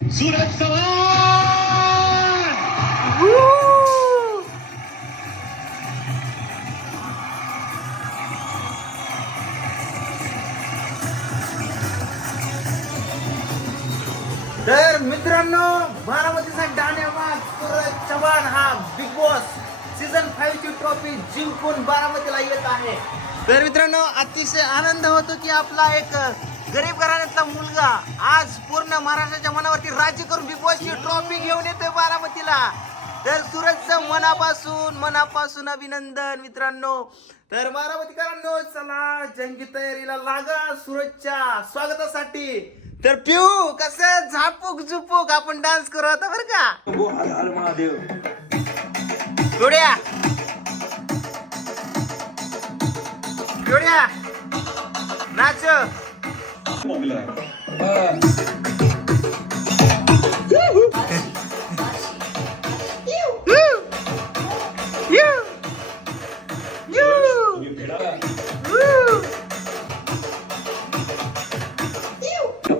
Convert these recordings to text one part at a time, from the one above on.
सूरज चव्हाण तर मित्रांनो बारामतीचा डाण्याबाज सूरज चव्हाण हा बिग बॉस सीझन फाईव्हची ट्रॉफी जिंकून बारामतीला येत आहे. तर मित्रांनो अतिशय आनंद होतो की आपला एक गरीब घराण्यातला मुलगा आज पूर्ण महाराष्ट्राच्या मनावरती राज्य करून बिग बॉसची ट्रॉफी घेऊन येतोय बारामतीला. तर सूरजचं मनापासून मनापासून अभिनंदन मित्रांनो. तर बारामतीकरांनो चला जंगी तयारीला लागा सूरजच्या स्वागतासाठी. तर पिऊ कसं झापूक झुपूक आपण डान्स करू आता बर का? जोड्या जोड्या नाच. popular. Uh,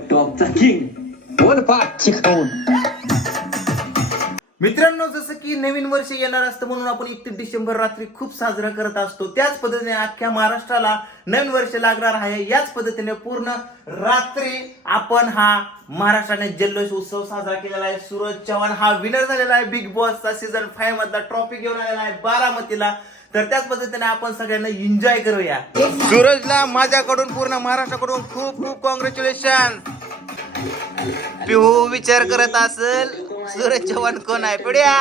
Dog, the king. What about kick on? मित्रांनो जसं की नवीन वर्ष येणार असतं म्हणून आपण एकतीस डिसेंबर रात्री खूप साजरा करत असतो. त्याच पद्धतीने अख्ख्या महाराष्ट्राला नवीन वर्ष लागणार आहे. याच पद्धतीने पूर्ण रात्री आपण हा महाराष्ट्राने जल्लोष उत्सव साजरा केलेला आहे. सूरज चव्हाण हा विनर झालेला आहे. बिग बॉसचा सीझन फाईव्ह मधला ट्रॉफी घेऊन आलेला आहे बारामतीला. तर त्याच पद्धतीने आपण सगळ्यांना एन्जॉय करूया. सूरजला माझ्याकडून पूर्ण महाराष्ट्राकडून खूप खूप कॉंग्रॅच्युलेशन पिहू विचार करत असेल. सूरज चव्हाण कोण आहे? पिढ्या